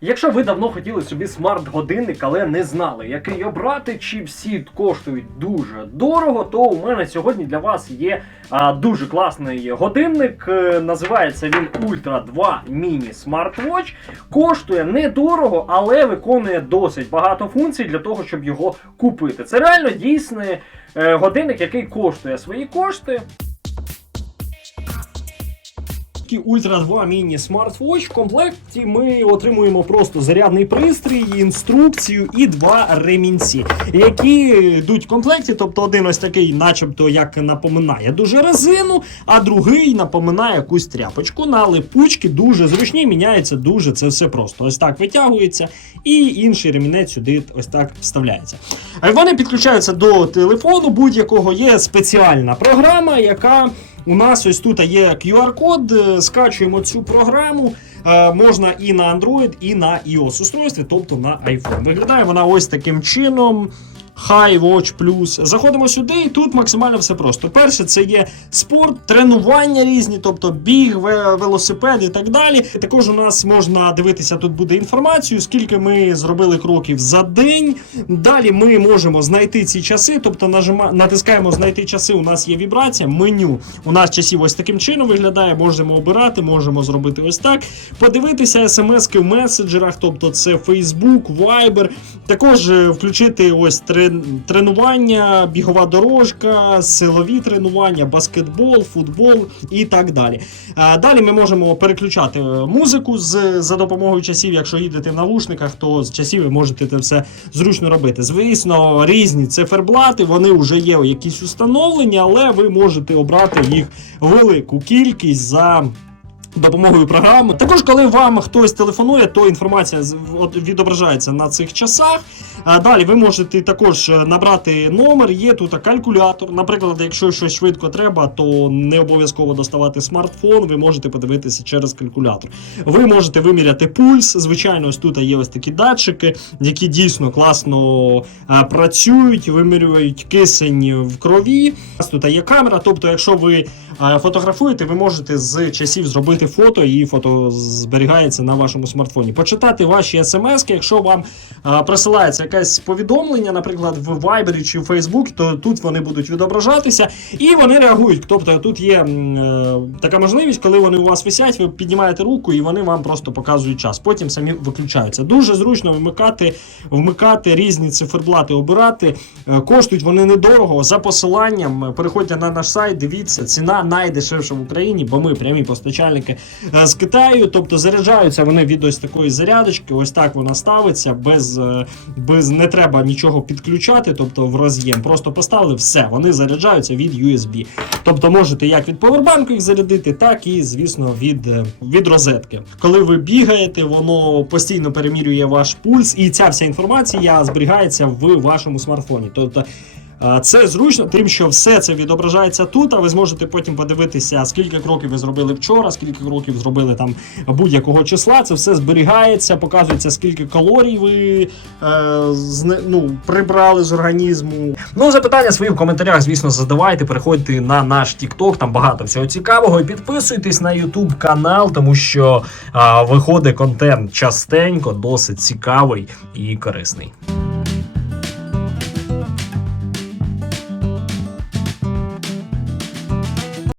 Якщо ви давно хотіли собі смарт-годинник, але не знали, який обрати, чи всі коштують дуже дорого, то у мене сьогодні для вас є а, дуже класний годинник. Е, Називається він Ultra 2 Mini Smartwatch. Коштує недорого, але виконує досить багато функцій для того, щоб його купити. Це реально дійсний е, годинник, який коштує свої кошти. Ultra 2 Mini Smartwatch. В комплекті ми отримуємо просто зарядний пристрій, інструкцію і два ремінці, які йдуть в комплекті. Тобто один ось такий, начебто, як напоминає дуже резину, а другий напоминає якусь тряпочку. На липучки дуже зручні, міняється дуже це все просто. Ось так витягується, і інший ремінець сюди ось так вставляється. Вони підключаються до телефону будь-якого. Є спеціальна програма, яка у нас ось тут є QR-код, е, скачуємо цю програму. е, Можна і на Android, і на iOS устройстві, тобто на iPhone. Виглядає вона ось таким чином. High Watch Plus. Заходимо сюди, і тут максимально все просто. Перше, це є спорт, тренування різні, тобто біг, велосипед і так далі. Також у нас можна дивитися, тут буде інформацію, скільки ми зробили кроків за день. Далі ми можемо знайти ці часи, тобто нажима, натискаємо знайти часи. У нас є вібрація, меню. У нас часів ось таким чином виглядає. Можемо обирати, можемо зробити ось так. Подивитися смски в меседжерах, тобто це Facebook, Viber. Також е, включити ось трен- тренування, бігова дорожка, силові тренування, баскетбол, футбол і так далі. Далі ми можемо переключати е, музику з, за допомогою часів. Якщо їдете в навушниках, то з часів ви можете це все зручно робити. Звісно, різні циферблати, вони вже є якісь установлені, але ви можете обрати їх велику кількість за. Допомогою програми. Також, коли вам хтось телефонує, то інформація відображається на цих часах. Далі ви можете також е, набрати номер, є тут калькулятор. Наприклад, якщо щось швидко треба, то не обов'язково доставати смартфон, ви можете подивитися через калькулятор. Ви можете виміряти пульс. Звичайно, ось тут є ось такі датчики, які дійсно класно е, працюють, вимірюють кисень в крові. Ось Тут є камера, тобто, якщо ви е, фотографуєте, ви можете з часів зробити фото, і фото зберігається на вашому смартфоні. Почитати ваші смс, якщо вам е, присилається якесь повідомлення, наприклад, в Viber чи в Facebook, то тут вони будуть відображатися і вони реагують. Тобто тут є е, така можливість, коли вони у вас висять, ви піднімаєте руку і вони вам просто показують час. Потім самі виключаються. Дуже зручно вмикати, вмикати різні циферблати, обирати. Е, Коштують вони недорого. За посиланням е, переходьте на наш сайт, дивіться, ціна найдешевша в Україні, бо ми прямі постачальники е, з Китаю. Тобто заряджаються вони від ось такої зарядочки. Ось так вона ставиться, без, е, без не треба нічого підключати, тобто в роз'єм. Просто поставили все, вони заряджаються від USB. Тобто можете як від повербанку їх зарядити, так і, звісно, від, е, від розетки. Коли ви бігаєте, воно постійно перемірює ваш пульс, і ця вся інформація зберігається в вашому смартфоні. Тобто Це зручно, тим, що все це відображається тут, а ви зможете потім подивитися, скільки кроків ви зробили вчора, скільки кроків зробили там будь-якого числа. Це все зберігається, показується, скільки калорій ви е, зне- ну, прибрали з організму. Ну, запитання свої в коментарях, звісно, задавайте. Переходьте на наш TikTok, там багато всього цікавого. І підписуйтесь на YouTube канал, тому що а, виходить контент частенько, досить цікавий і корисний.